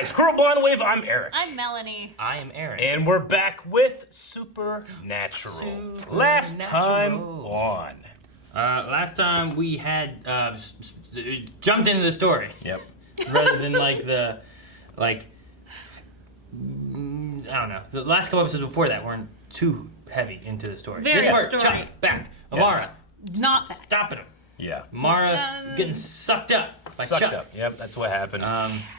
Hi, Squirrel Blonde Wave, I'm Eric. I'm Melanie. I am Aaron. And we're back with Supernatural. Last time on. Last time we had jumped into the story. Yep. Rather than I don't know. The last couple episodes before that weren't too heavy into the story. Very This part, story. Chuck, back. Amara, Not back. stopping him. Yeah. Mara getting sucked up by Sucked Chuck. up. Yep, that's what happened.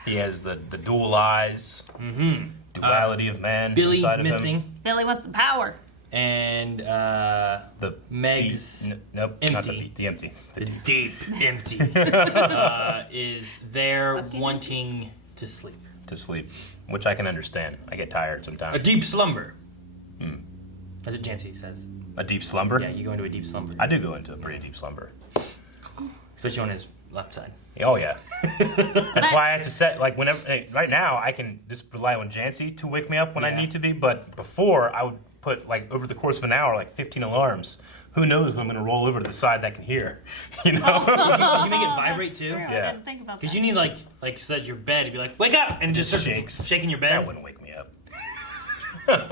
He has the dual eyes. Mm-hmm. Duality of man. Billy inside of missing. him. Billy wants the power. And The Meg's nope, empty. not the empty. the deep empty is there Fucking wanting to sleep. To sleep, which I can understand. I get tired A sometimes. deep slumber. That's what Jancy says. A deep slumber? Yeah, you go into a deep slumber. I do go into a pretty deep slumber. Especially on his left side. Oh yeah. That's why I had to set whenever. Right now, I can just rely on Jancy to wake me up when I need to be. But before, I would put over the course of an hour, 15 alarms. Who knows when I'm gonna roll over to the side that can hear? You know. Would you make it vibrate That's too? true. Yeah. I didn't think about that. Because you need so that your bed to be like, wake up, and just start shakes. shaking your bed. That wouldn't wake me up. All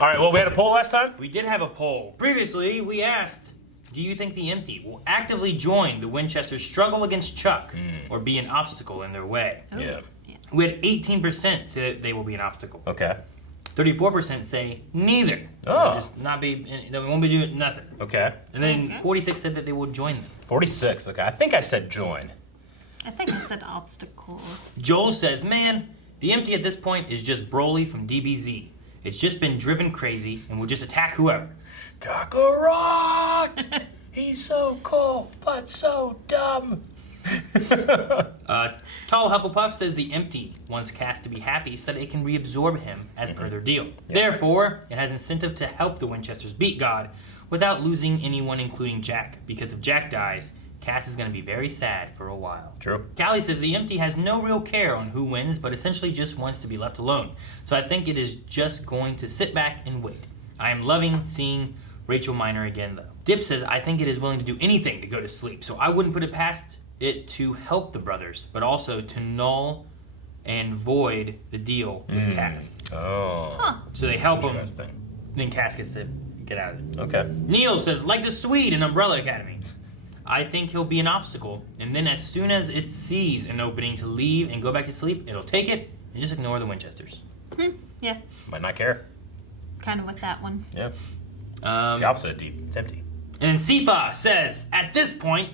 right. Well, we had a poll last time. We did have a poll. Previously, we asked, do you think the Empty will actively join the Winchester's struggle against Chuck or be an obstacle in their way? Ooh. Yeah. We had 18% say that they will be an obstacle. Okay. 34% say neither. Oh. They'll just not be. They won't be doing nothing. Okay. And then 46 said that they will join them. 46. Okay. I think I said join. I think I said obstacle. Joel says, man, the Empty at this point is just Broly from DBZ. It's just been driven crazy and will just attack whoever. Kakarot! He's so cool, but so dumb. Tall Hufflepuff says the Empty wants Cass to be happy so that it can reabsorb him as per their deal. Therefore, it has incentive to help the Winchesters beat God without losing anyone, including Jack. Because if Jack dies, Cass is going to be very sad for a while. True. Callie says the Empty has no real care on who wins, but essentially just wants to be left alone. So I think it is just going to sit back and wait. I am loving seeing Rachel Miner again, though. Dip says, I think it is willing to do anything to go to sleep, so I wouldn't put it past it to help the brothers, but also to null and void the deal with Cass. Oh. Huh. So they help him, Interesting. then Cass gets to get out of it. Okay. Neil says, like the Swede in Umbrella Academy. I think he'll be an obstacle, and then as soon as it sees an opening to leave and go back to sleep, it'll take it and just ignore the Winchesters. Yeah, Might not care. kind of with that one. Yeah. It's the opposite of deep. It's empty. And Sifa says, at this point,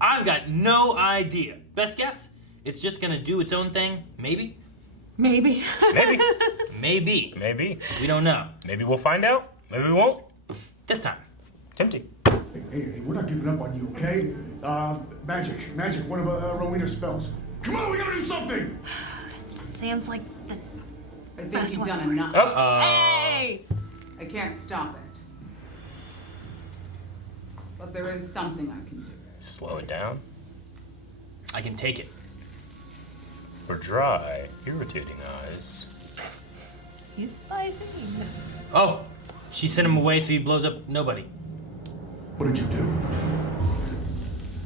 I've got no idea. Best guess? It's just gonna do its own thing, maybe? Maybe. Maybe. Maybe. Maybe. We don't know. Maybe we'll find out. Maybe we won't. This time. It's empty. Hey, we're not giving up on you, okay? Magic, one of Rowena's spells. Come on, we gotta do something! Seems like the I think Best you've one done for- enough. Hey! I can't stop it. But there is something I can do. Slow it down. I can take it. For dry, irritating eyes. He's spicy. Oh, she sent him away so he blows up nobody. What did you do?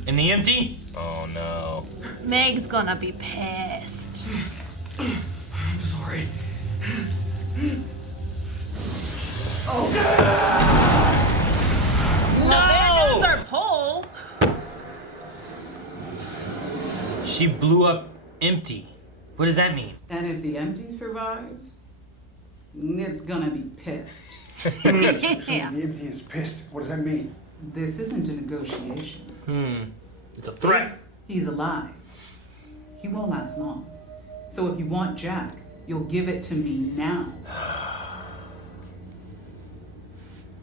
In the Empty? Oh no. Meg's gonna be pissed. I'm sorry. No! There goes our pole! She blew up Empty. What does that mean? And if the empty survives, it's gonna be pissed. So Yeah. the empty is pissed. What does that mean? This isn't a negotiation. It's a threat. He's alive. He won't last long. So if you want Jack, you'll give it to me now.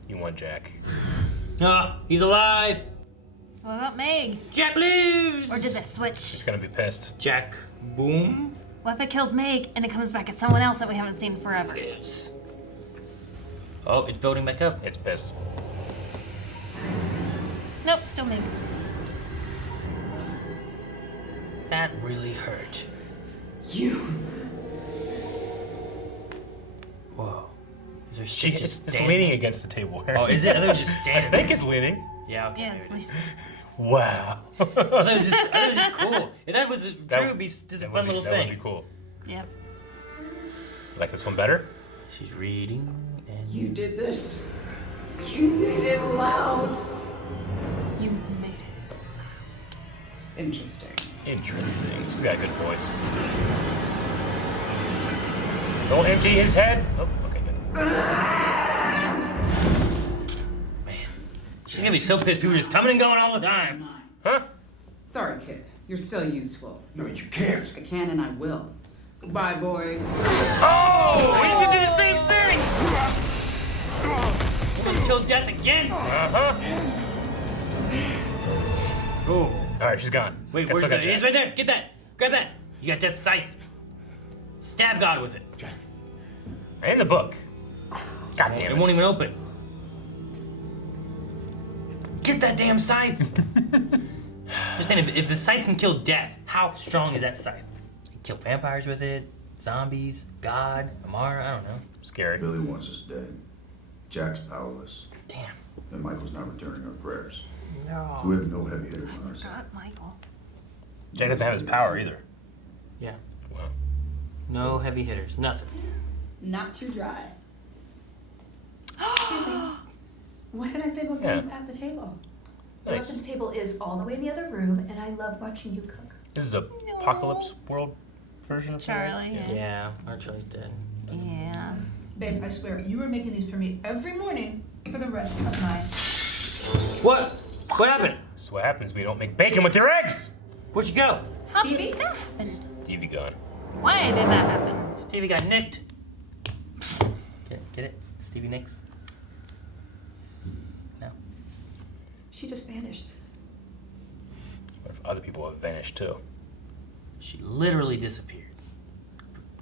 You want Jack. Ah, he's alive. What about Meg? Jack lives. Or did they switch? He's gonna be pissed. Jack boom What if it kills Meg and it comes back as someone else that we haven't seen forever? lives. Oh, it's building back up. It's pissed. Nope, still Meg. That really hurt. You. Whoa. Is there She shit just it's standing leaning there? against the table. Oh, is it? I thought it was just I standing think there. it's leaning. Yeah, okay. Yes. maybe it is. Wow. I thought it was just cool. If that was true, it'd be just a fun little That would thing. be cool. Yep. Like this one better? She's reading and You did this. You made it loud. You made it. Interesting. Interesting. She's got a good voice. Don't empty his head. Oh, okay, good. man, she's gonna be so pissed. People are just coming and going all the time. Huh? Sorry, kid. You're still useful. No, you can't. I can and I will. Goodbye, boys. Oh! He's gonna do the same thing. Almost killed Death again. Uh-huh. Oh. Alright, she's gone. Wait, Guess where's I got that? It's Jack. right there. Get that. Grab that. You got Death's scythe. Stab God with it. And the book. God damn It it. won't even open. Get that damn scythe. Just saying, if the scythe can kill Death, how strong is that scythe? You can kill vampires with it, zombies, God, Amara, I don't know. Scared. Billy wants us dead. Jack's powerless. Damn. And Michael's not returning our prayers. No. So we have no heavy hitters on our side. Not Michael. Jack doesn't have his power either. Yeah. Wow. No heavy hitters. Nothing. Not too dry. Excuse me. What did I say about Yeah. games at the table? The Nice. weapons table is all the way in the other room, and I love watching you cook. This is a apocalypse world version of Charlie, it? yeah. Yeah, our Charlie's dead. Yeah. Babe, I swear, you were making these for me every morning for the rest of my... What? What happened? That's what happens when you don't make bacon with your eggs! Where'd you go? How Stevie? did that happen? Stevie gone. Why did that happen? Stevie got nicked. Get it? Stevie Nicks? No. She just vanished. What if other people have vanished too? She literally disappeared.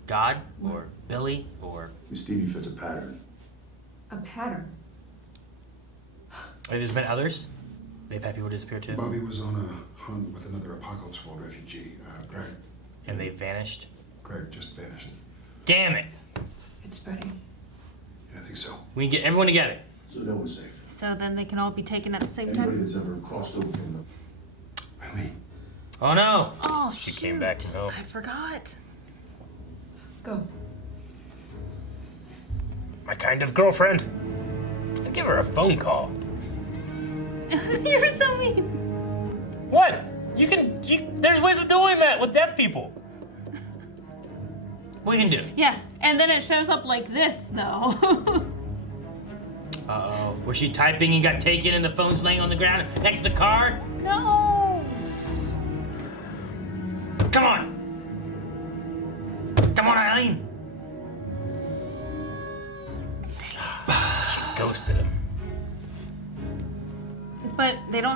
God or Billy or... Stevie fits a pattern. A pattern. Wait, there's been others? They've had people disappear too? Bobby was on a hunt with another Apocalypse World refugee, Greg. And they vanished? Greg just vanished. Damn it! It's spreading. Yeah, I think so. We can get everyone together. So no one's safe. So then they can all be taken at the same Anybody time? that's ever crossed over from the... Really? Oh no! Oh, She shoot. came back to home. I forgot. Go. My kind of girlfriend. I'd give her a phone call. You're so mean. What? There's ways of doing that with deaf people. We can do it. Yeah, and then it shows up like this, though. Uh-oh. Was she typing and got taken and the phone's laying on the ground next to the car? No. Come on! Come on, Eileen! She ghosted him. But they don't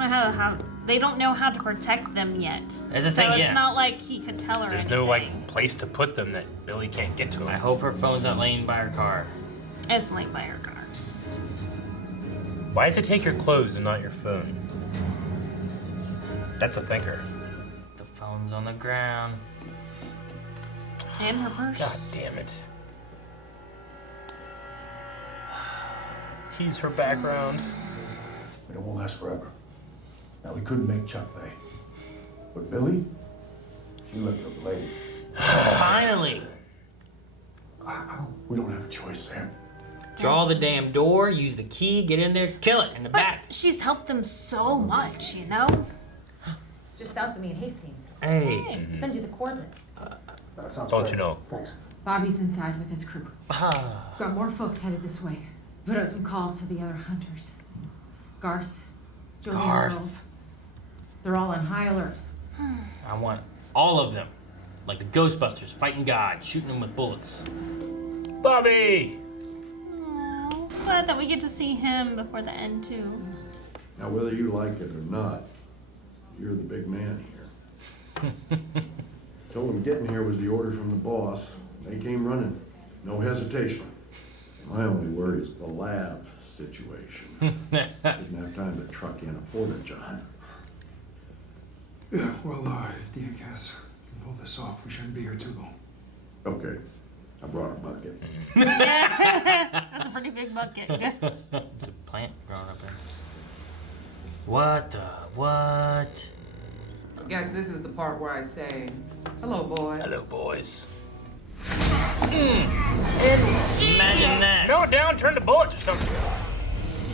know how to protect them yet. That's the thing, so yeah. it's not like he could tell her. There's no place to put them that Billy can't get to I him. hope her phone's not laying by her car. It's like by her car. Why does it take your clothes and not your phone? That's a thinker. The phone's on the ground. And her purse. God damn it. He's her background. But it won't last forever. Now, we couldn't make Chuck pay. But Billy, she left her lady. Finally! We don't have a choice, Sam. Draw the damn door, use the key, get in there, kill it in the But back. she's helped them so much, you know? It's just south of me in Hastings. Hey. I'll send you the coordinates. That sounds Don't great. you know? Thanks. Bobby's inside with his crew. Ah. Got more folks headed this way. Put out some calls to the other hunters. Garth, Jolie, and Garth. Rose. They're all on high alert. I want all of them. Like the Ghostbusters, fighting God, shooting them with bullets. Bobby! Aw, glad that we get to see him before the end, too. Now, whether you like it or not, you're the big man here. Told them getting here was the order from the boss. They came running. No hesitation. My only worry is the lab situation. Didn't have time to truck in a porta john. Yeah, well, if DNCAS can pull this off, we shouldn't be here too long. Okay, I brought a bucket. That's a pretty big bucket. There's a plant growing up there. What the what? Guys, this is the part where I say, hello, boys. Hello, boys. it down, turn to bullets or something.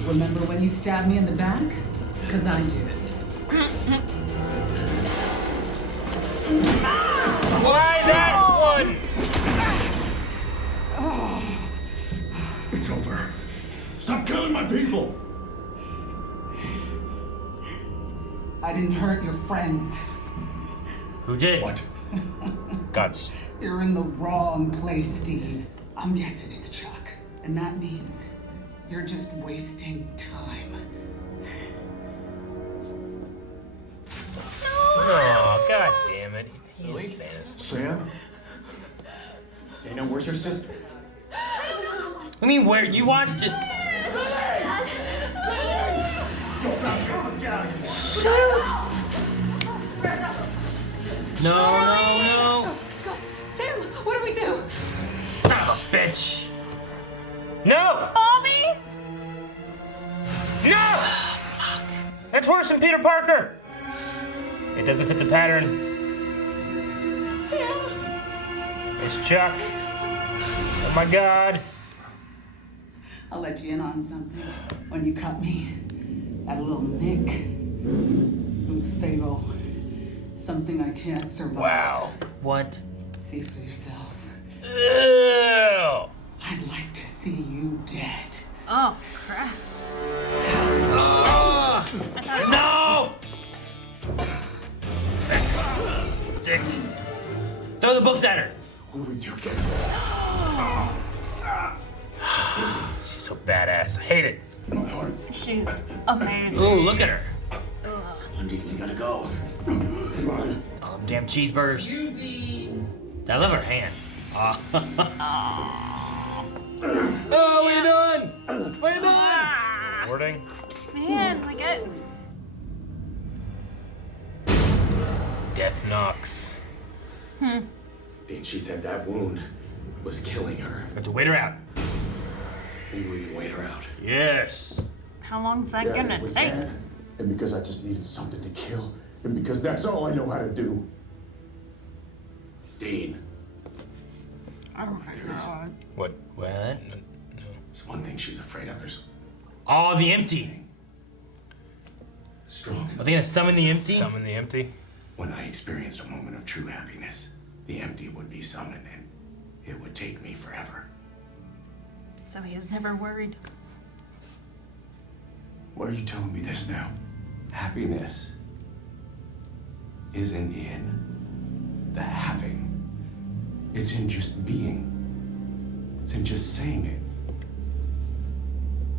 Remember when you stabbed me in the back? Because I did. Why that one? It's over. Stop killing my people. I didn't hurt your friends. Who did? What? Guts. You're in the wrong place, Dean. I'm guessing it's Chuck. And that means you're just wasting time. Oh, god damn it. He's Thanos. Sam? Dana, where's your sister? I mean, where you watched it? No. Sam, what do we do? Son of a bitch. No! Mommy! No! That's worse than Peter Parker. It doesn't fit the pattern. Sam! It's Chuck. Oh my god. I'll let you in on something. When you cut me, that little nick, it was fatal. Something I can't survive. Wow. What? See for yourself. Ew. I'd like to see you dead. Oh, crap. No! Dick. Throw the books at her. What do we do? She's so badass. I hate it. My heart. She's amazing. Ooh, look at her. Indeed, we gotta go. Come on. All them damn cheeseburgers. I love her hand. Oh, what are you doing? What are you doing? Wording. Man, like it. Death knocks. Dean, she said that wound was killing her. Have to wait her out. Maybe we can wait her out. Yes. How long's that Yeah, gonna if we take? can. And because I just needed something to kill. And because that's all I know how to do. Dean, Oh my god. What? No. there's one thing she's afraid of. There's Oh, the empty. strong. Are they gonna summon the empty? Summon the empty. When I experienced a moment of true happiness, the empty would be summoned and it would take me forever. So he was never worried. Why are you telling me this now? Happiness isn't in the having. It's in just being. It's in just saying it.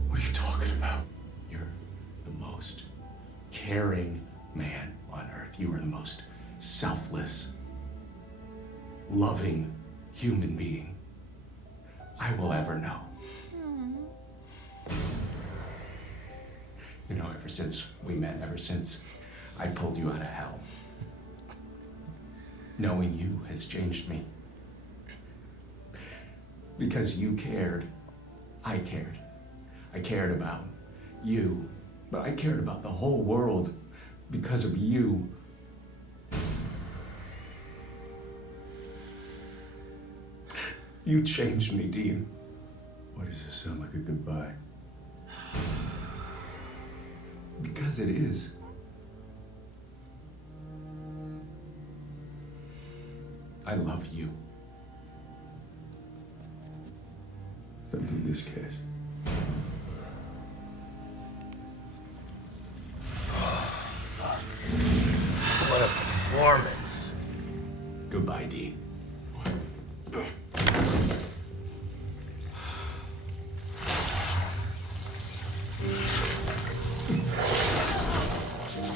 What are you talking about? You're the most caring man on earth. You are the most selfless, loving human being I will ever know. You know, ever since we met, ever since I pulled you out of hell, knowing you has changed me. Because you cared, I cared. I cared about you, but I cared about the whole world because of you. You changed me, Dean. Why does this sound like a goodbye? Because it is. I love you. In this case. What a performance. Goodbye, Dean.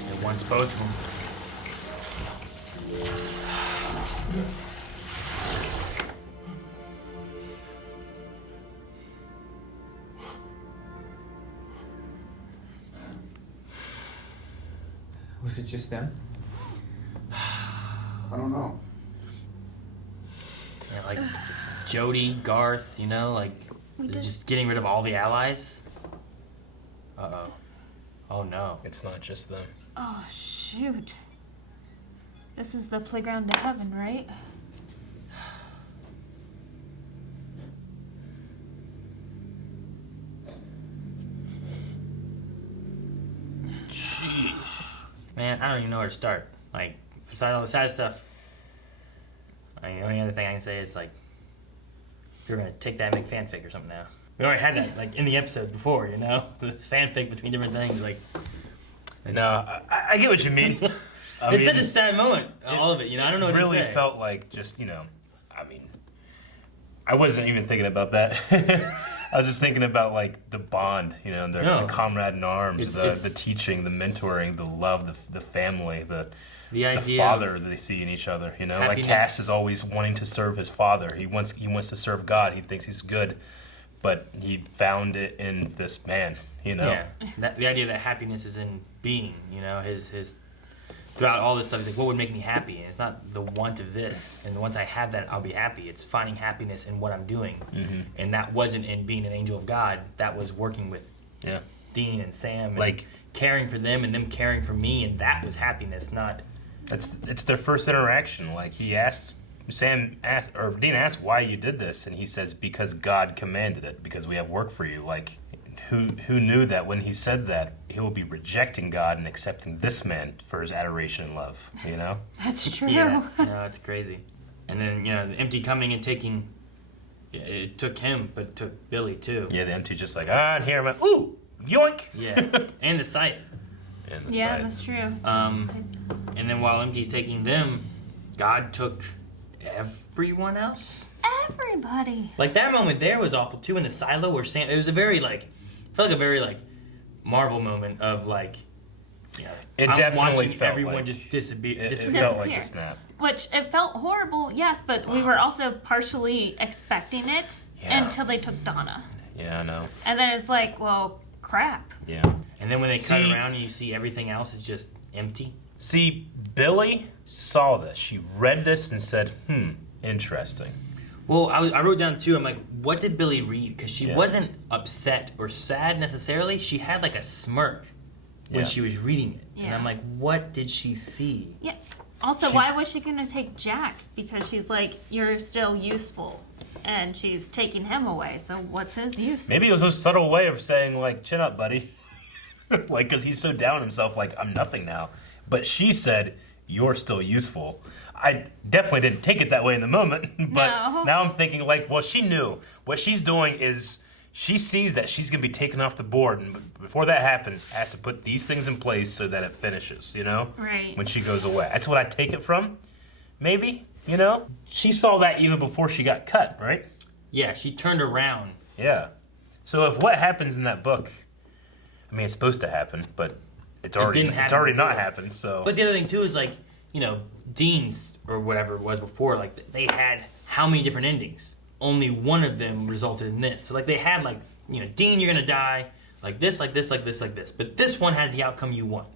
It wants both of them. Was it just them? I don't know. Yeah, like Jody, Garth, you know, like they're just getting rid of all the allies. Uh-oh. Oh no. It's not just them. Oh, shoot. This is the playground to heaven, right? Man, I don't even know where to start. Like, besides all the sad stuff, I mean, the only other thing I can say is, like, you're going to take that and make fanfic or something now. We already had that, like, in the episode before, you know? The fanfic between different things, like... No, I get what you mean. It's such a sad moment, all of it, you know? I don't know what to say. It really felt like just, you know, I mean, I wasn't even thinking about that. I was just thinking about, like, the bond, you know, the comrade in arms, the teaching, the mentoring, the love, the family, the father that they see in each other, you know? Happiness. Like, Cass is always wanting to serve his father. He wants to serve God. He thinks he's good, but he found it in this man, you know? Yeah, the idea that happiness is in being, you know, his throughout all this stuff, he's like, what would make me happy? And it's not the want of this, and once I have that, I'll be happy. It's finding happiness in what I'm doing. Mm-hmm. And that wasn't in being an angel of God. That was working with Dean and Sam and like caring for them and them caring for me, and that was happiness, not... It's their first interaction. Like, Dean asks why you did this, and he says, because God commanded it, because we have work for you. Like, who knew that when he said that, he will be rejecting God and accepting this man for his adoration and love, you know? That's true. Yeah, no, it's crazy. And then, you know, the empty coming and taking, it took him, but it took Billy too. Yeah, the empty just like, and here I'm like, ooh, yoink! Yeah, and the scythe. Yeah, that's true. And then while Empty's taking them, God took everyone else. Everybody. Like, that moment there was awful too in the silo where Sam. It was a very like, felt like a very like Marvel moment of like, you know, it definitely felt everyone like just disappear. It felt like a snap. Which it felt horrible, yes, but we were also partially expecting it until they took Donna. Yeah, I know. And then it's like, well, crap. Yeah. And then when they cut around and you see everything else is just empty. See, Billy saw this. She read this and said, interesting. Well, I wrote down too, I'm like, what did Billy read? Because she wasn't upset or sad necessarily. She had like a smirk when she was reading it. Yeah. And I'm like, what did she see? Yeah. Also, why was she going to take Jack? Because she's like, you're still useful. And she's taking him away. So what's his use? Maybe it was a subtle way of saying, like, chin up, buddy. Like, because he's so down on himself, like, I'm nothing now. But she said, you're still useful. I definitely didn't take it that way in the moment. But now I'm thinking, like, well, she knew. What she's doing is she sees that she's going to be taken off the board. And before that happens, has to put these things in place so that it finishes, you know? Right. When she goes away. That's what I take it from. Maybe, you know? She saw that even before she got cut, right? Yeah, she turned around. Yeah. So if what happens in that book, I mean, it's supposed to happen, but it's already not happened, so... But the other thing, too, is, like, you know, Dean's, or whatever it was before, like, they had how many different endings? Only one of them resulted in this. So, like, they had, like, you know, Dean, you're gonna die, like this, like this, like this, like this. But this one has the outcome you want.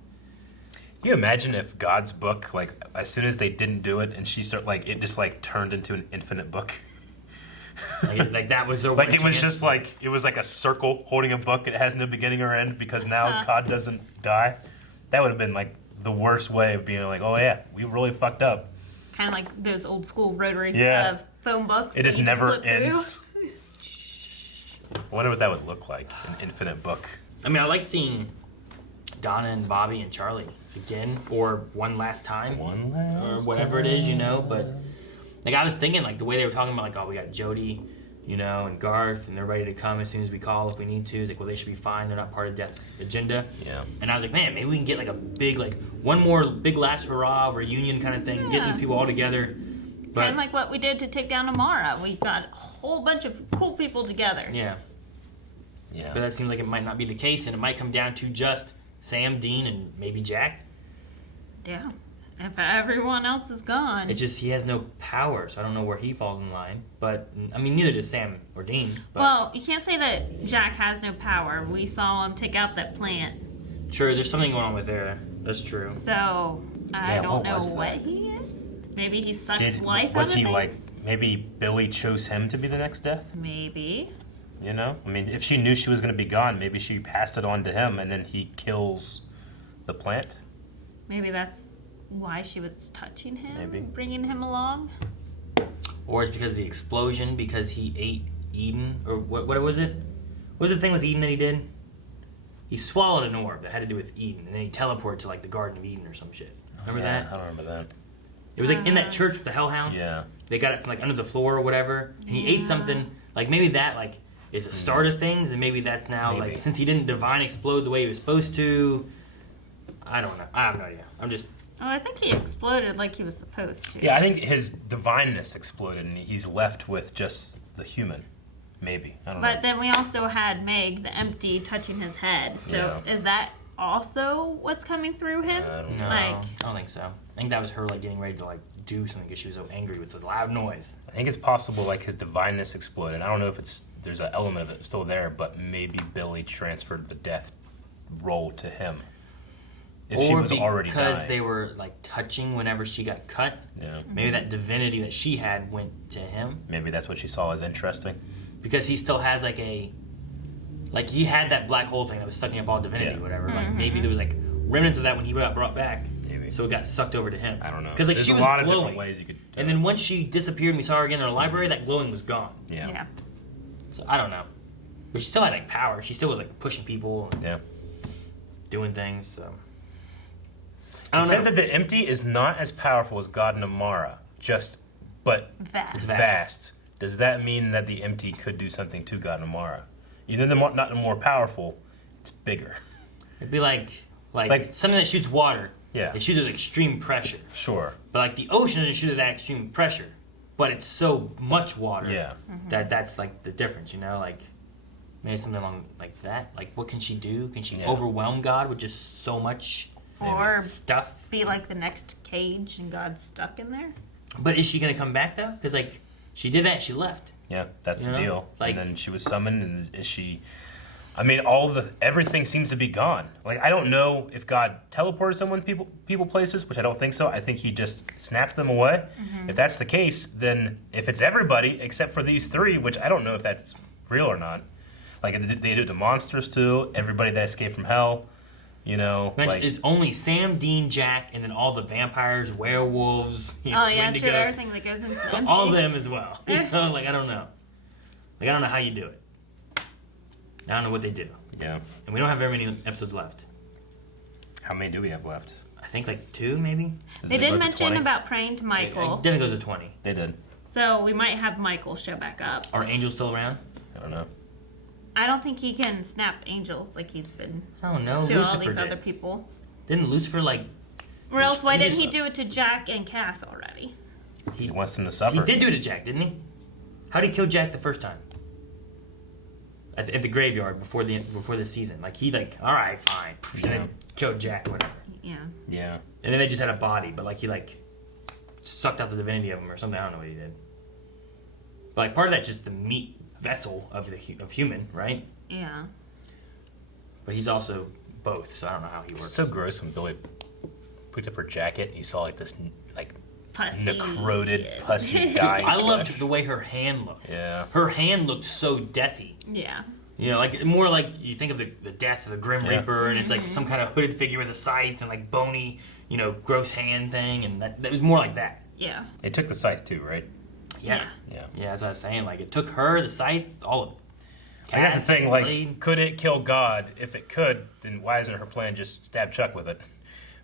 Can you imagine if God's book, like, as soon as they didn't do it, and she started, like, it just, like, turned into an infinite book? Like that was their like it was just like it was like a circle holding a book. It has no beginning or end because now God doesn't die. That would have been like the worst way of being like, oh yeah, we really fucked up. Kind of like those old school rotary phone books. It just never ends. I wonder what that would look like, an infinite book. I mean, I like seeing Donna and Bobby and Charlie again, or one last time, or whatever it is, you know. But like I was thinking, like the way they were talking about, like, oh, we got Jody, you know, and Garth, and they're ready to come as soon as we call if we need to. It's like, well, they should be fine. They're not part of Death's agenda. Yeah. And I was like, man, maybe we can get like a big, like one more big last hurrah reunion kind of thing, get these people all together. But kind of like what we did to take down Amara. We got a whole bunch of cool people together. Yeah. Yeah. But that seems like it might not be the case, and it might come down to just Sam, Dean, and maybe Jack. Yeah. If everyone else is gone. It's just he has no power, so I don't know where he falls in line. But, I mean, neither does Sam or Dean. But well, you can't say that Jack has no power. We saw him take out that plant. Sure, there's something going on with there. That's true. So, I don't know what he is. Maybe he sucks life out of Was he things. like, maybe Billy chose him to be the next Death? Maybe. You know? I mean, if she knew she was going to be gone, maybe she passed it on to him and then he kills the plant. Maybe that's why she was touching him, maybe bringing him along. Or it's because of the explosion, because he ate Eden, or what was it? What was the thing with Eden that he did? he swallowed an orb that had to do with Eden, and then he teleported to like the Garden of Eden or some shit. Remember that? I don't remember that. It was like in that church with the hellhounds. Yeah. They got it from like under the floor or whatever. And he ate something. Like maybe that like is the start of things, and maybe that's now like since he didn't divine explode the way he was supposed to. I don't know. I have no idea. I'm just. Oh, I think he exploded like he was supposed to. Yeah, I think his divineness exploded, and he's left with just the human. Maybe. I don't know. But then we also had Meg, the empty, touching his head. So is that also what's coming through him? No, I don't think so. I think that was her like getting ready to like do something because she was so angry with the loud noise. I think it's possible like his divineness exploded. I don't know if there's an element of it still there, but maybe Billy transferred the death role to him. If she was already dying. Because they were like touching whenever she got cut. Yeah. Maybe that divinity that she had went to him. Maybe that's what she saw as interesting. Because he still has like he had that black hole thing that was sucking up all divinity or whatever. Like maybe there was like remnants of that when he got brought back. Maybe. So it got sucked over to him. I don't know. Because like There's she a was lot of glowing. different ways you could. And then once she disappeared and we saw her again in the library, that glowing was gone. Yeah. So I don't know. But she still had like power. She still was like pushing people. And doing things. So. I don't know. Said that the empty is not as powerful as God Namara, but vast. Does that mean that the empty could do something to God Namara? Either not the more powerful, it's bigger. It'd be like something that shoots water. Yeah. It shoots at extreme pressure. Sure. But like the ocean doesn't shoot at that extreme pressure, but it's so much water. Yeah. That's like the difference, you know, like. Maybe something along like that. Like, what can she do? Can she overwhelm God with just so much stuff? Be like the next cage and God's stuck in there? But is she going to come back, though? Because, like, she did that, she left. Yeah, that's the deal. Like, and then she was summoned, and is she... I mean, everything seems to be gone. Like, I don't know if God teleported someone people places, which I don't think so. I think he just snapped them away. If that's the case, then if it's everybody except for these three, which I don't know if that's real or not. Like, they do it to monsters, too. Everybody that escaped from hell, you know. Like, it's only Sam, Dean, Jack, and then all the vampires, werewolves, Wendigos, true, everything that goes into the empty. All of them as well. You know, like, I don't know. Like, I don't know how you do it. I don't know what they do. Yeah. And we don't have very many episodes left. How many do we have left? I think, like, 2, maybe? They did mention about praying to Michael. It definitely goes to 20. They did. So, we might have Michael show back up. Are angels still around? I don't know. I don't think he can snap angels like he's been to all these other people. Didn't Lucifer like? Or else why didn't he do it to Jack and Cass already? He wants them to suffer. He did do it to Jack, didn't he? How did he kill Jack the first time? At the graveyard before the season, like he all right, fine, and then killed Jack or whatever. Yeah. Yeah. And then they just had a body, but like he sucked out the divinity of him or something. I don't know what he did. But like part of that's just the meat vessel of human, right? Yeah. But he's also both, so I don't know how he works. It's so gross when Billy picked up her jacket and you saw like this pussy. Necroded pussy guy. I loved the way her hand looked. Yeah. Her hand looked so deathy. Yeah. You know, like more like you think of the death of the Grim Reaper, and it's like some kind of hooded figure with a scythe and like bony, gross hand thing, and that was more like that. Yeah. They took the scythe too, right? Yeah. That's what I was saying. Like it took her, the scythe, all of it. I guess the thing, like, could it kill God? If it could, then why isn't her plan just stab Chuck with it?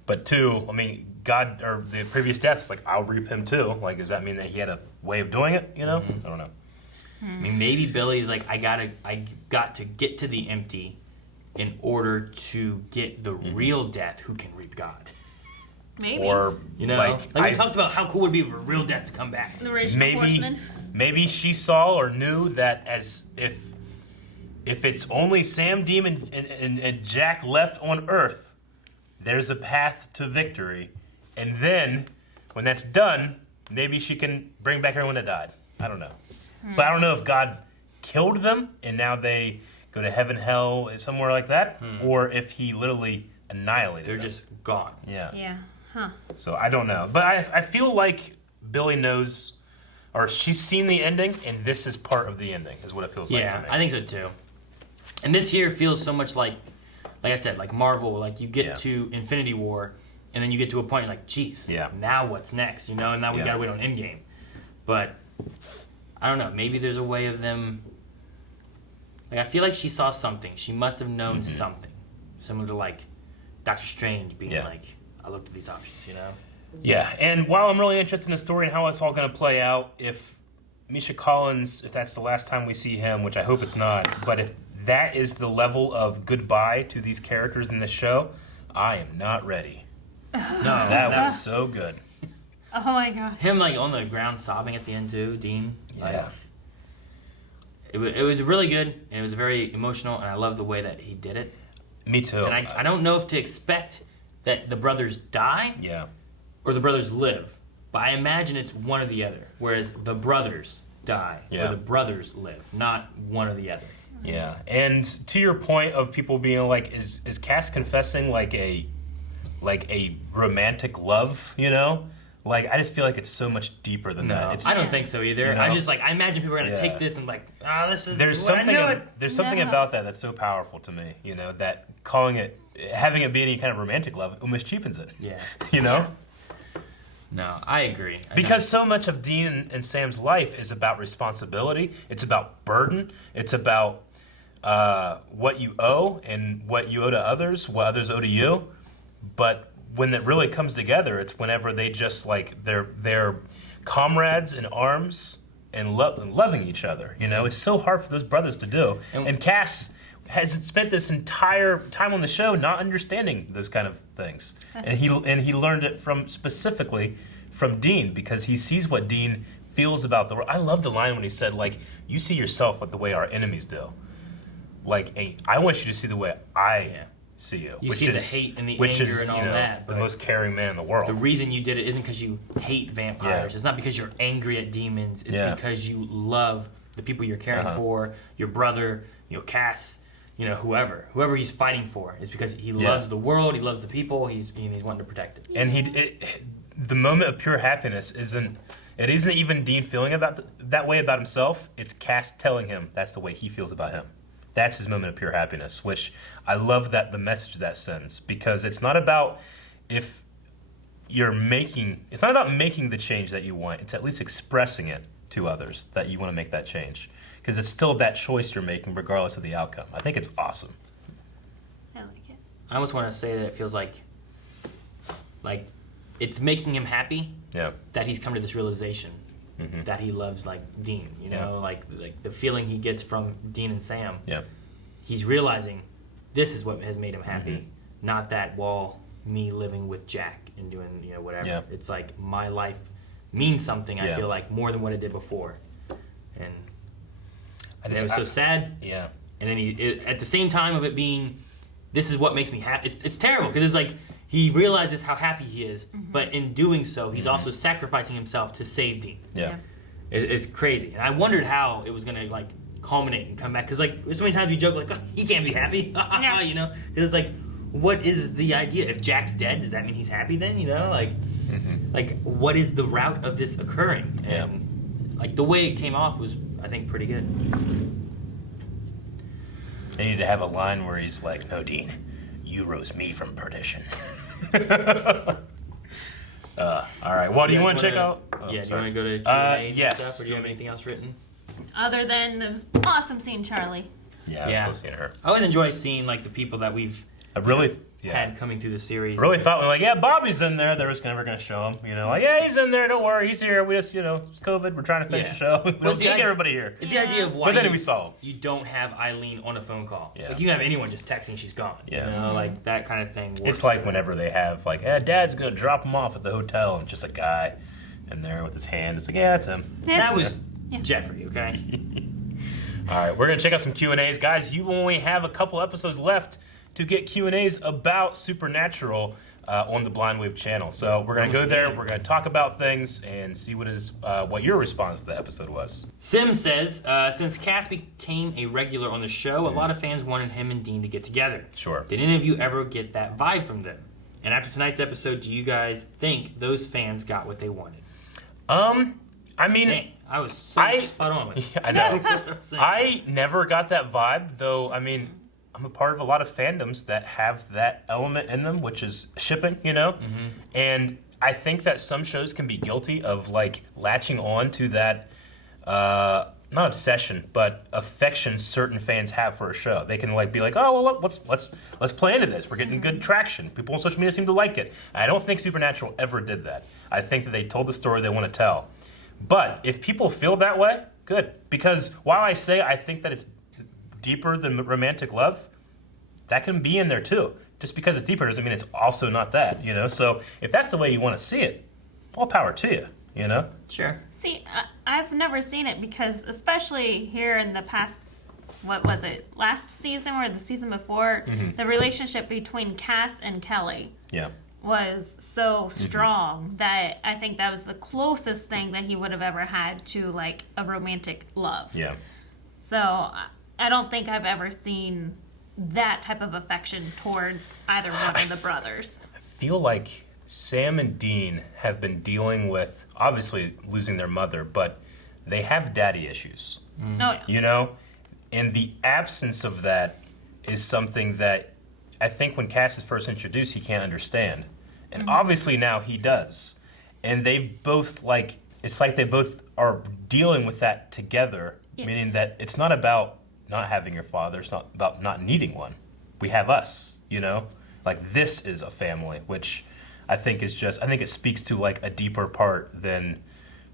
But two, I mean, God, or the previous deaths, like, I'll reap him too. Like, does that mean that he had a way of doing it, you know? I don't know. I mean, maybe Billy's like, I got to get to the empty in order to get the real death who can reap God. Maybe. Or, like we talked about how cool it would be for real death to come back. The original horseman. Maybe she saw or knew that as if it's only Sam, Dean, and Jack left on Earth, there's a path to victory. And then, when that's done, maybe she can bring back everyone that died. I don't know. But I don't know if God killed them and now they go to heaven, hell, somewhere like that, or if he literally annihilated them. They're just gone. Yeah. Yeah. Huh. So I don't know. But I feel like Billy knows, or she's seen the ending, and this is part of the ending, is what it feels like to me. Yeah, I think so too. And this here feels so much like I said, like Marvel, like you get to Infinity War, and then you get to a point you're like, geez, now what's next? And now we gotta wait on Endgame. But I don't know, maybe there's a way of them. Like I feel like she saw something. She must have known something. similar to like Doctor Strange being like, I looked at these options, you know? Yeah, and while I'm really interested in the story and how it's all going to play out, if Misha Collins, if that's the last time we see him, which I hope it's not, but if that is the level of goodbye to these characters in this show, I am not ready. No, that was so good. Oh my god. Him like on the ground sobbing at the end too, Dean. Yeah. It was really good, and it was very emotional, and I love the way that he did it. Me too. And I don't know if to expect that the brothers die or the brothers live, but I imagine it's one or the other, whereas the brothers die or the brothers live, not one or the other. Yeah, and to your point of people being like, is Cass confessing like a romantic love, you know? Like, I just feel like it's so much deeper than that. I don't think so either. You know? I imagine people are going to take this and like, this is there's something about that that's so powerful to me, you know, that having it be any kind of romantic love almost cheapens it. Yeah. You know? No, I agree. Because so much of Dean and Sam's life is about responsibility. It's about burden. It's about what you owe and what you owe to others, what others owe to you. But when it really comes together, it's whenever they just like they're comrades in arms and loving each other. You know, it's so hard for those brothers to do. And Cass has spent this entire time on the show not understanding those kind of things, and he learned it specifically from Dean, because he sees what Dean feels about the world. I love the line when he said, like, "You see yourself like the way our enemies do. Like, I want you to see the way I." See you. You see the hate and the anger and all that. The most caring man in the world. The reason you did it isn't because you hate vampires. It's not because you're angry at demons. It's because you love the people you're caring for, your brother, Cass, whoever he's fighting for. It's because he loves the world, he loves the people, he's wanting to protect it. And the moment of pure happiness isn't even Dean feeling that way about himself. It's Cass telling him that's the way he feels about him. That's his moment of pure happiness, which I love the message that sends, because it's not about it's not about making the change that you want. It's at least expressing it to others that you want to make that change, because it's still that choice you're making regardless of the outcome. I think it's awesome. I like it. I almost want to say that it feels like it's making him happy that he's come to this realization. Mm-hmm. That he loves like Dean, like the feeling he gets from Dean and Sam. Yeah, he's realizing this is what has made him happy, not that me living with Jack and doing whatever. Yeah. It's like my life means something. I feel like more than what it did before, and it was so sad. Yeah, and then at the same time of it being, this is what makes me happy. It's terrible because it's like. He realizes how happy he is, but in doing so, he's also sacrificing himself to save Dean. Yeah. It's crazy. And I wondered how it was going to, like, culminate and come back. Because, like, so many times we joke, like, oh, he can't be happy, Because it's like, what is the idea? If Jack's dead, does that mean he's happy then, Like, what is the route of this occurring? And, like, the way it came off was, I think, pretty good. They need to have a line where he's like, no, Dean, you rose me from perdition. All right. Well, do you want to check out? Do you want to go to Q&A yes. stuff, or do you have anything else written? Other than it was awesome seeing Charlie. Yeah, it was cool seeing her. I always enjoy seeing like the people that we've had coming through the series. I really thought Bobby's in there. They were never going to show him. He's in there. Don't worry, he's here. We just, it's COVID. We're trying to finish the show. We don't get everybody here. It's the idea of why. But then we saw him. You don't have Eileen on a phone call. Yeah. Like you have anyone just texting, she's gone. Yeah. Like that kind of thing. It's like whenever they have Dad's going to drop him off at the hotel, and it's just a guy in there with his hand. It's like, that's him. That was Jeffrey. Okay. All right, we're gonna check out some Q&As, guys. You only have a couple episodes left to get Q&As about Supernatural on the Blind Wave channel. So we're gonna go there. We're gonna talk about things and see what your response to the episode was. Sim says, since Cass became a regular on the show, a lot of fans wanted him and Dean to get together. Sure. Did any of you ever get that vibe from them? And after tonight's episode, do you guys think those fans got what they wanted? I mean, dang, I was so spot on with it. I know. I never got that vibe, though. I mean, I'm a part of a lot of fandoms that have that element in them, which is shipping, And I think that some shows can be guilty of latching on to that not obsession, but affection certain fans have for a show. They can like be like, oh well, let's play into this. We're getting good traction. People on social media seem to like it. And I don't think Supernatural ever did that. I think that they told the story they want to tell. But if people feel that way, good. Because while I say I think that it's deeper than romantic love, that can be in there too. Just because it's deeper doesn't mean it's also not that, you know? So if that's the way you want to see it, all power to you, you know? Sure. See, I've never seen it because, especially here in the past, what was it, last season or the season before, the relationship between Cass and Kelly was so strong that I think that was the closest thing that he would have ever had to, like, a romantic love. Yeah. So I don't think I've ever seen that type of affection towards either one of the brothers. I feel like Sam and Dean have been dealing with, obviously, losing their mother, but they have daddy issues. Oh, yeah. You know? And the absence of that is something that I think when Cass is first introduced, he can't understand. And obviously now he does. And they both, like, it's like they both are dealing with that together, meaning that it's not about not having your father, it's not about not needing one. We have us, you know? Like, this is a family, which I think is just, I think it speaks to, like, a deeper part than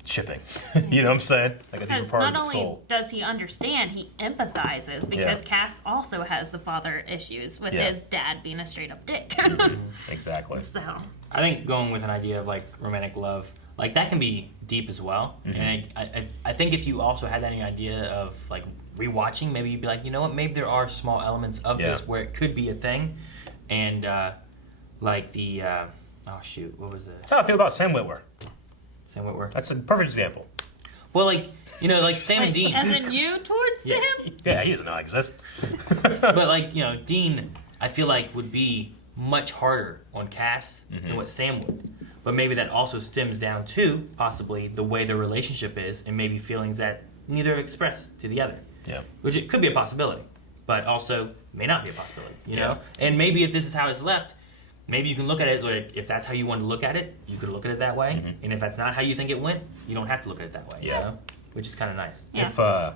shipping. You know what I'm saying? Like a deeper part of the soul. Because not only does he understand, he empathizes because Cass also has the father issues with his dad being a straight up dick. Exactly. So I think going with an idea of like romantic love, like that can be deep as well. And I think if you also had any idea of like rewatching, maybe you'd be like, you know what, maybe there are small elements of this where it could be a thing. And like the oh shoot, what was the? That's how I feel about Sam Witwer. Sam Witwer. That's a perfect example. Well, like, you know, like Sam and Dean. As in you towards Sam? Yeah, he doesn't know I exist. But like, you know, Dean, I feel like would be much harder on Cass than what Sam would. But maybe that also stems down to possibly the way their relationship is and maybe feelings that neither have expressed to the other. Yeah. Which it could be a possibility, but also may not be a possibility, you know? And maybe if this is how it's left, maybe you can look at it, like, if that's how you want to look at it, you could look at it that way. And if that's not how you think it went, you don't have to look at it that way. Yeah. You know? Which is kind of nice. Yeah.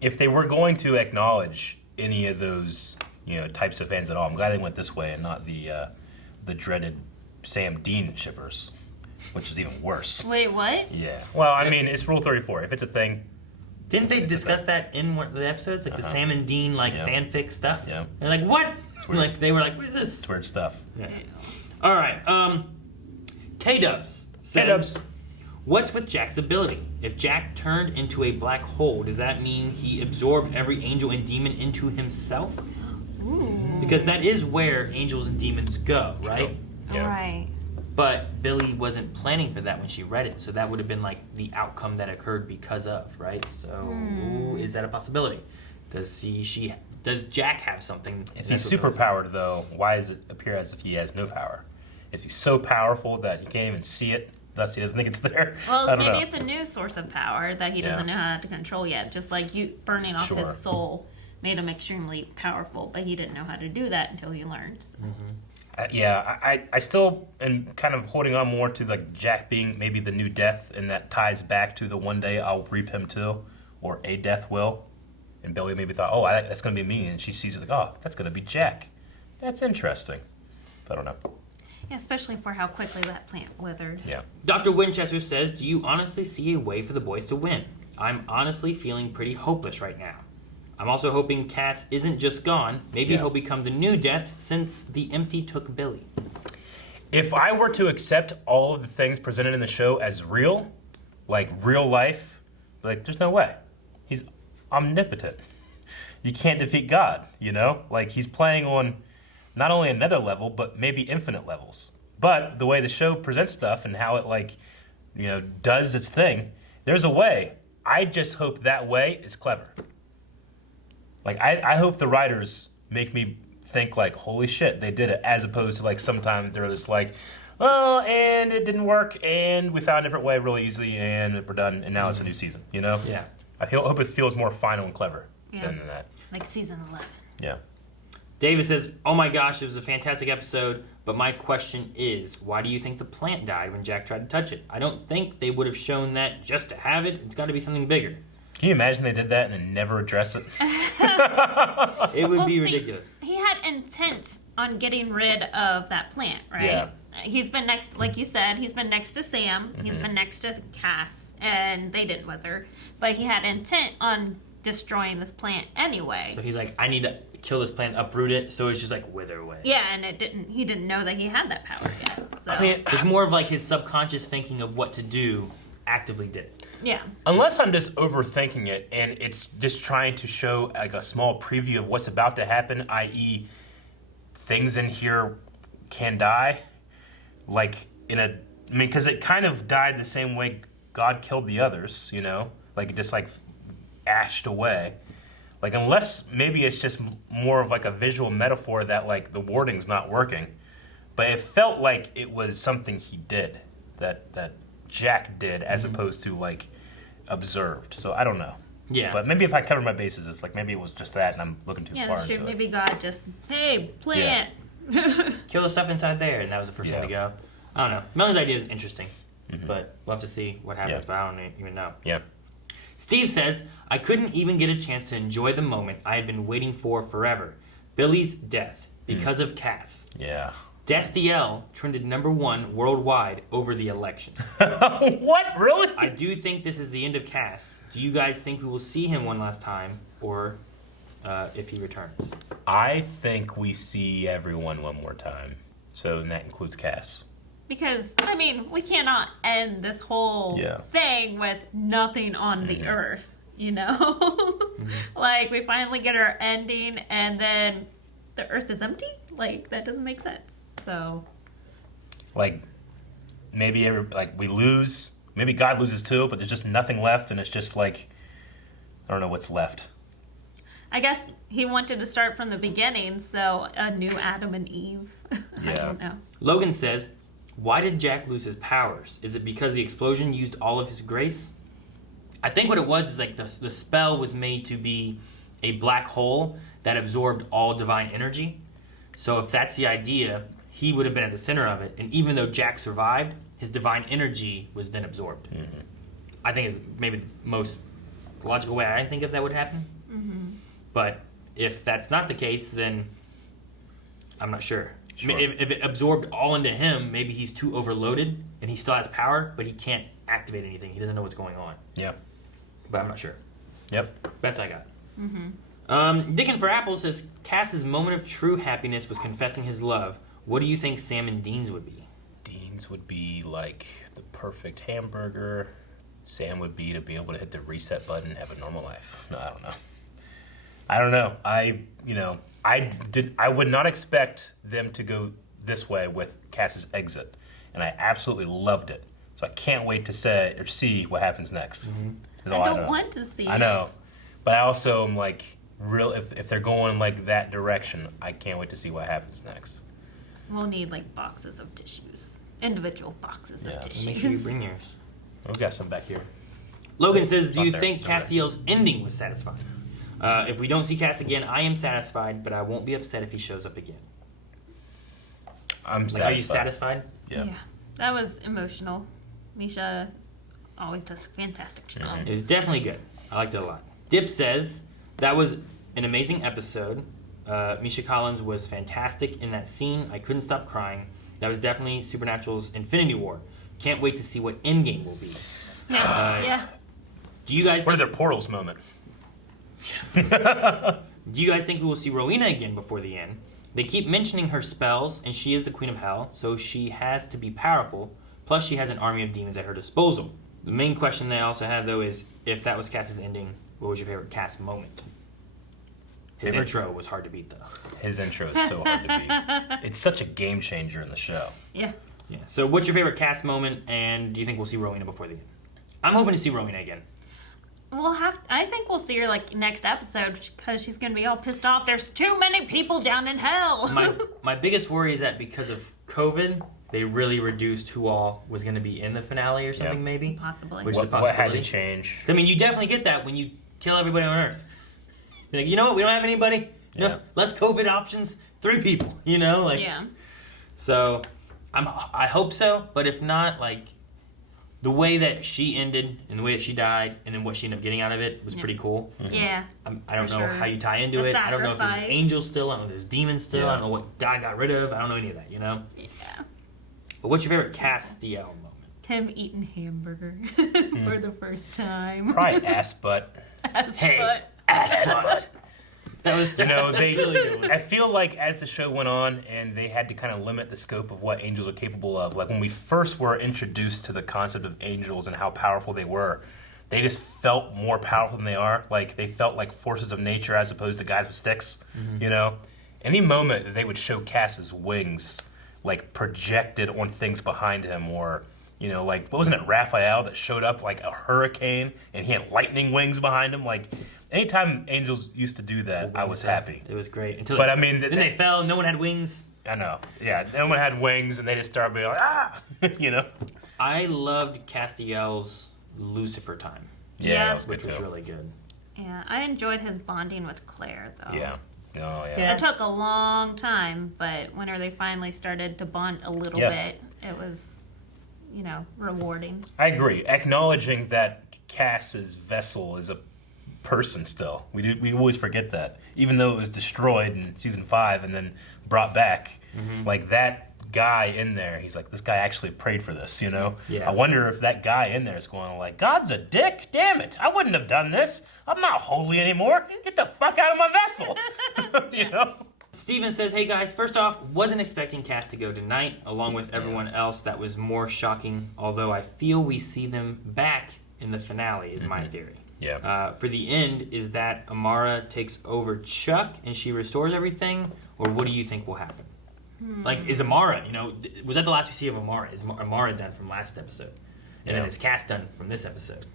If they were going to acknowledge any of those, you know, types of fans at all, I'm glad they went this way and not the dreaded Sam Dean shippers, which is even worse. Wait, what? Yeah. Well, I mean, it's Rule 34. If it's a thing. Didn't they discuss that in one of the episodes? Like the Sam and Dean, like, fanfic stuff? Yeah. They're like, what? Like, they were like, what is this? It's weird stuff. Yeah. All right. K-Dubs says, what's with Jack's ability? If Jack turned into a black hole, does that mean he absorbed every angel and demon into himself? Ooh. Because that is where angels and demons go, right? Yeah. Right. But Billy wasn't planning for that when she read it, so that would have been like the outcome that occurred because of, right? So is that a possibility? Does Jack have something? If he's superpowered, though, why does it appear as if he has no power? Is he so powerful that he can't even see it, thus he doesn't think it's there? Well, maybe it's a new source of power that he doesn't know how to control yet. Just like you burning off his soul made him extremely powerful, but he didn't know how to do that until he learned. So. I still am kind of holding on more to like Jack being maybe the new death, and that ties back to the one day I'll reap him too, or a death will. And Billy maybe thought, oh, that's going to be me, and she sees it like, oh, that's going to be Jack. That's interesting. I don't know. Yeah, especially for how quickly that plant withered. Yeah. Dr. Winchester says, do you honestly see a way for the boys to win? I'm honestly feeling pretty hopeless right now. I'm also hoping Cass isn't just gone. Maybe he'll become the new death since the empty took Billy. If I were to accept all of the things presented in the show as real, like real life, like there's no way. He's omnipotent. You can't defeat God, you know? Like he's playing on not only another level, but maybe infinite levels. But the way the show presents stuff and how it like, you know, does its thing, there's a way. I just hope that way is clever. Like, I hope the writers make me think, like, holy shit, they did it, as opposed to, like, sometimes they're just like, well, and it didn't work, and we found a different way really easily, and we're done, and now it's a new season, you know? Yeah. I hope it feels more final and clever than that. Like season 11. Yeah. David says, oh my gosh, it was a fantastic episode, but my question is, why do you think the plant died when Jack tried to touch it? I don't think they would have shown that just to have it. It's got to be something bigger. Can you imagine they did that and then never address it? It would be ridiculous. He had intent on getting rid of that plant, right? Yeah. He's been next, like you said, he's been next to Sam. He's been next to Cass, and they didn't with her. But he had intent on destroying this plant anyway. So he's like, I need to kill this plant, uproot it, so it's just like wither away. Yeah, and he didn't know that he had that power yet. So It's more of like his subconscious thinking of what to do actively did it. Yeah. Unless I'm just overthinking it and it's just trying to show like a small preview of what's about to happen, i.e. things in here can die. Like because it kind of died the same way God killed the others, you know? Like it just like ashed away. Like unless maybe it's just more of like a visual metaphor that like the warding's not working. But it felt like it was something he did, that Jack did, as opposed to like observed. So I don't know. Yeah. But maybe if I cover my bases, it's like maybe it was just that and I'm looking too Yeah, far that's true. into it. Maybe God just, hey, plant. Kill the stuff inside there, and that was the first thing to go. I don't know. Melanie's idea is interesting, but we'll have to see what happens, but I don't even know. Yeah. Steve says, I couldn't even get a chance to enjoy the moment I had been waiting for forever. Billy's death, because of Cass. Yeah. Destiel trended #1 worldwide over the election. What? Really? I do think this is the end of Cass. Do you guys think we will see him one last time, or if he returns? I think we see everyone one more time. So and that includes Cass. Because, I mean, we cannot end this whole thing with nothing on the earth, you know? Like, we finally get our ending, and then the earth is empty? Like, that doesn't make sense. So, like, maybe we lose. Maybe God loses too, but there's just nothing left, and it's just like, I don't know what's left. I guess he wanted to start from the beginning, so a new Adam and Eve. I don't know. Logan says, why did Jack lose his powers? Is it because the explosion used all of his grace? I think what it was is like the spell was made to be a black hole that absorbed all divine energy. So if that's the idea, he would have been at the center of it. And even though Jack survived, his divine energy was then absorbed. I think it's maybe the most logical way I think if that would happen. But if that's not the case, then I'm not sure. Sure. If it absorbed all into him, maybe he's too overloaded and he still has power, but he can't activate anything. He doesn't know what's going on. Yep. But I'm not sure. Yep. Best I got. Dickin' for Apple says, Cass's moment of true happiness was confessing his love. What do you think Sam and Dean's would be? Dean's would be like the perfect hamburger. Sam would be to be able to hit the reset button and have a normal life. No, I don't know. I would not expect them to go this way with Cass's exit, and I absolutely loved it. So I can't wait to see what happens next. I don't want to see it. I know, but I also am like, if they're going like that direction, I can't wait to see what happens next. We'll need like boxes of tissues, individual boxes of tissues. Make sure you bring yours. We've got some back here. Logan says, do you think Castiel's ending was satisfying? If we don't see Cass again, I am satisfied, but I won't be upset if he shows up again. I'm satisfied. Are you satisfied? Yeah. That was emotional. Misha always does a fantastic job. It was definitely good. I liked it a lot. Dip says, that was an amazing episode. Misha Collins was fantastic in that scene. I couldn't stop crying. That was definitely Supernatural's Infinity War. Can't wait to see what Endgame will be. Yeah. Do you guys... What are their portals moment? Do you guys think we will see Rowena again before the end? They keep mentioning her spells, and she is the Queen of Hell, so she has to be powerful. Plus, she has an army of demons at her disposal. The main question they also have, though, is if that was Cass's ending, what was your favorite Cass moment? His intro was hard to beat, though. His intro is so hard to beat. It's such a game changer in the show. Yeah. So, what's your favorite Cass moment, and do you think we'll see Rowena before the end? I'm hoping to see Rowena again. I think we'll see her like next episode because she's gonna be all pissed off. There's too many people down in hell. My biggest worry is that because of COVID, they really reduced who all was going to be in the finale or something, maybe. Possibly. Which is a possibility. What had to change? I mean, you definitely get that when you kill everybody on Earth. You're like, you know what? We don't have anybody. No, less COVID options. 3 people. You know, like. Yeah. So, I hope so. But if not, like, the way that she ended and the way that she died and then what she ended up getting out of it was pretty cool. Mm-hmm. Yeah. I don't know how you tie into it. I don't know if there's angels still. I don't know if there's demons still. I don't know what God got rid of. I don't know any of that, Yeah. But what's your favorite Castiel moment? Him eating hamburger for the first time. Probably ass butt. Ass butt. That was really I feel like as the show went on and they had to kind of limit the scope of what angels are capable of, like when we first were introduced to the concept of angels and how powerful they were, they just felt more powerful than they are. Like they felt like forces of nature as opposed to guys with sticks, Any moment that they would show Cass's wings like projected on things behind him, or like wasn't it Raphael that showed up like a hurricane and he had lightning wings behind him? Like anytime angels used to do that, I was happy. It was great. Then they fell. No one had wings. I know. Yeah, no one had wings, and they just started being like I loved Castiel's Lucifer time. Yeah, that was which good was too. really good. Yeah, I enjoyed his bonding with Claire though. Yeah. Oh yeah. It took a long time, but whenever they finally started to bond a little bit, it was, rewarding. I agree. Acknowledging that Cass's vessel is a person still. We always forget that. Even though it was destroyed in season 5 and then brought back, like that guy in there, he's like, this guy actually prayed for this, Yeah. I wonder if that guy in there is going like, God's a dick? Damn it. I wouldn't have done this. I'm not holy anymore. Get the fuck out of my vessel. Steven says, hey guys, first off, wasn't expecting Cass to go tonight, along with everyone else. That was more shocking, although I feel we see them back in the finale, is my theory. Yeah. For the end, is that Amara takes over Chuck and she restores everything, or what do you think will happen? Like, is Amara, was that the last we see of Amara? Is Amara done from last episode? And then is Cass done from this episode?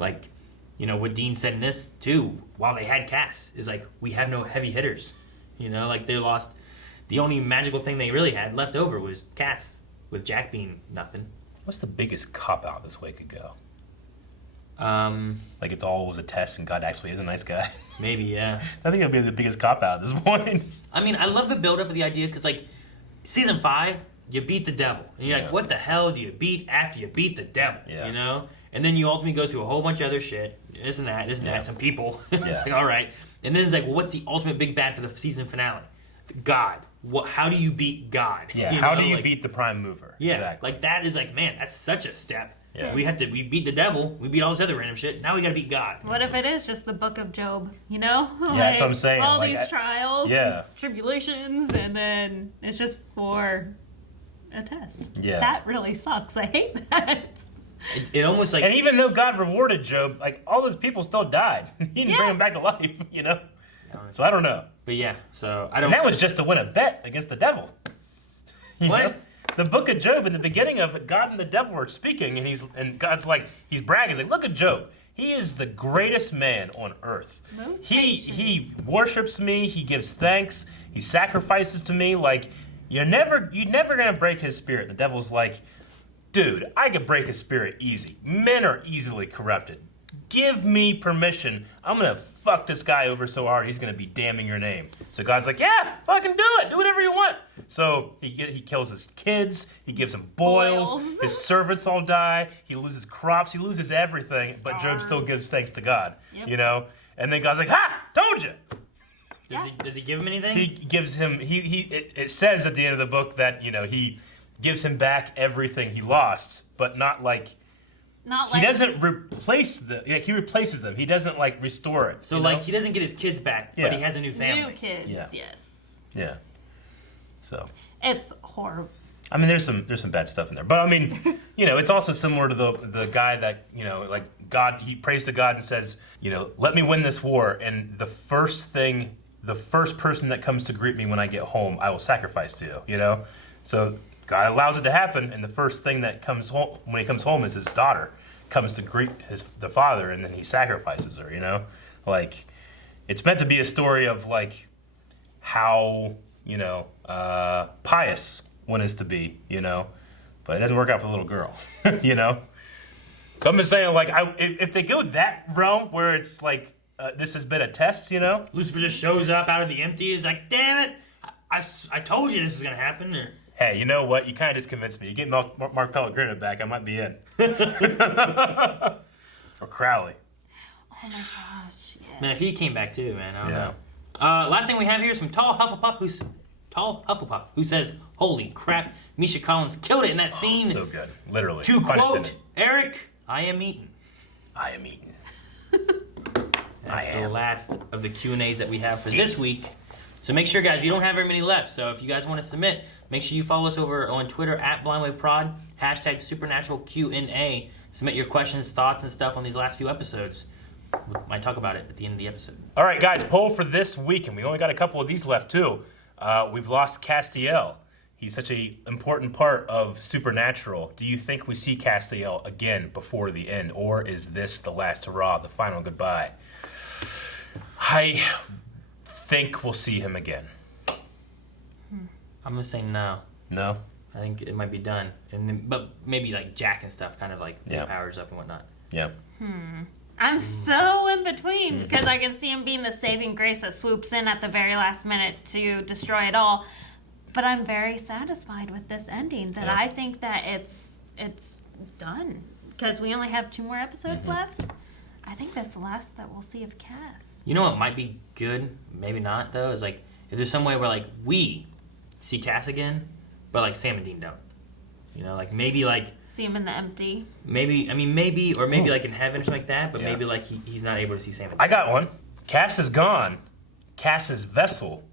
Like, what Dean said in this, too, while they had Cass, is like, we have no heavy hitters. Like they lost, the only magical thing they really had left over was Cass, with Jack being nothing. What's the biggest cop-out this way could go? Like it's all was a test and God actually is a nice guy. Maybe, yeah. I think it'll be the biggest cop-out at this point. I mean, I love the build-up of the idea, because, like, season 5, you beat the devil. And you're like, what the hell do you beat after you beat the devil? And then you ultimately go through a whole bunch of other shit, this and that, some people. Like, all right. And then it's like, well, what's the ultimate big bad for the season finale? God. How do you beat God? Yeah, how do you beat the prime mover? Yeah, exactly. like that is like, man, that's such a step. Yeah. We beat the devil, we beat all this other random shit, now we gotta beat God. What if it is just the book of Job, Yeah, that's what I'm saying. All these trials, and tribulations, and then it's just for a test. Yeah. That really sucks. I hate that. It almost like... And even though God rewarded Job, like, all those people still died. He didn't bring them back to life, So I don't know. But yeah, so I don't... And that was just to win a bet against the devil. What? The book of Job, in the beginning of it, God and the devil are speaking, and God's like, he's bragging. He's like, look at Job. He is the greatest man on earth. He worships me. He gives thanks. He sacrifices to me. Like, you're never gonna break his spirit. The devil's like, dude, I could break his spirit easy. Men are easily corrupted. Give me permission. I'm gonna fuck this guy over so hard he's gonna be damning your name. So God's like, yeah, fucking do it. Do whatever you want. So he kills his kids. He gives them boils. His servants all die. He loses crops. He loses everything. But Job still gives thanks to God. And then God's like, ha! Told you. Does he give him anything? He gives him. It says at the end of the book that he gives him back everything he lost, but not like he doesn't replace them. Yeah, he replaces them. He doesn't like restore it. So like he doesn't get his kids back, but he has a new family. New kids, yes. Yeah. So it's horrible. I mean, there's some bad stuff in there, but I mean, it's also similar to the guy that like God. He prays to God and says, let me win this war, and the first person that comes to greet me when I get home, I will sacrifice to you. So God allows it to happen, and the first thing that comes home when he comes home is his daughter comes to greet the father, and then he sacrifices her. Like it's meant to be a story of like how pious one is to be, but it doesn't work out for the little girl, So I'm just saying, like, if they go that realm where it's like this has been a test, Lucifer just shows up out of the empty. Is like, damn it, I told you this was gonna happen. Hey, you know what? You kind of just convinced me. You get Mark Pellegrino back, I might be in. Or Crowley. Oh my gosh, yes. Man, if he came back too, man, I don't know. Last thing we have here is from Tall Hufflepuff, who says, "Holy crap, Misha Collins killed it in that scene." So good, literally. To quote Eric, "I am eaten." I am eaten. That's the last of the Q&As that we have for this week. So make sure, guys, we don't have very many left. So if you guys want to submit, make sure you follow us over on Twitter at BlindWayProd, hashtag SupernaturalQ&A. Submit your questions, thoughts, and stuff on these last few episodes. We might talk about it at the end of the episode. All right, guys, poll for this week, and we only got a couple of these left, too. We've lost Castiel. He's such an important part of Supernatural. Do you think we see Castiel again before the end, or is this the last hurrah, the final goodbye? I think we'll see him again. I'm going to say no. No? I think it might be done. But maybe like Jack and stuff kind of like powers up and whatnot. Yeah. I'm so in between because I can see him being the saving grace that swoops in at the very last minute to destroy it all. But I'm very satisfied with this ending that I think that it's done because we only have 2 more episodes left. I think that's the last that we'll see of Cass. You know what might be good, maybe not though, is like if there's some way where like we see Cass again, but like Sam and Dean don't. You know, like maybe like see him in the empty. Maybe like in heaven or something like that, but maybe like he's not able to see Sam and Dean. I got one. Cass is gone. Cass's vessel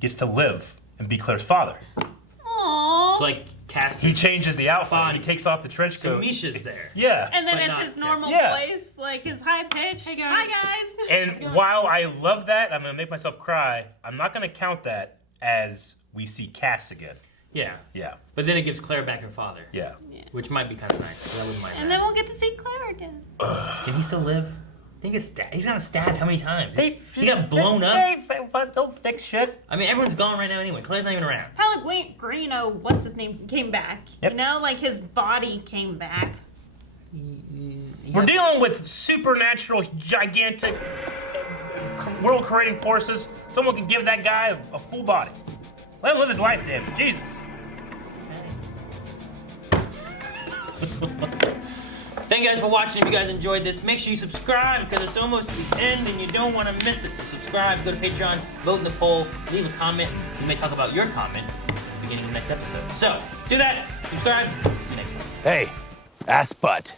gets to live and be Claire's father. Aww. So like Cass. He changes the outfit. He takes off the trench coat. So Misha's there. Yeah. And then it's his normal voice, like his high pitch. Hey guys. Hi guys. And while I love that, I'm gonna make myself cry. I'm not gonna count that as we see Cass again. Yeah. Yeah. But then it gives Claire back her father. Yeah. Which might be kind of nice. That wouldn't mind. And then we'll get to see Claire again. Can he still live? I think he's gotten stabbed how many times? He got blown up. Don't fix shit. I mean, everyone's gone right now anyway. Claire's not even around. Pellegrino, what's his name, came back. Yep. You know, like his body came back. We're dealing with supernatural, gigantic, world-creating forces. Someone can give that guy a full body. Let him live his life, damn it. Jesus. Thank you guys for watching. If you guys enjoyed this, make sure you subscribe because it's almost the end and you don't want to miss it. So subscribe, go to Patreon, vote in the poll, leave a comment. We may talk about your comment at the beginning of the next episode. So do that, subscribe, see you next time. Hey, ass butt.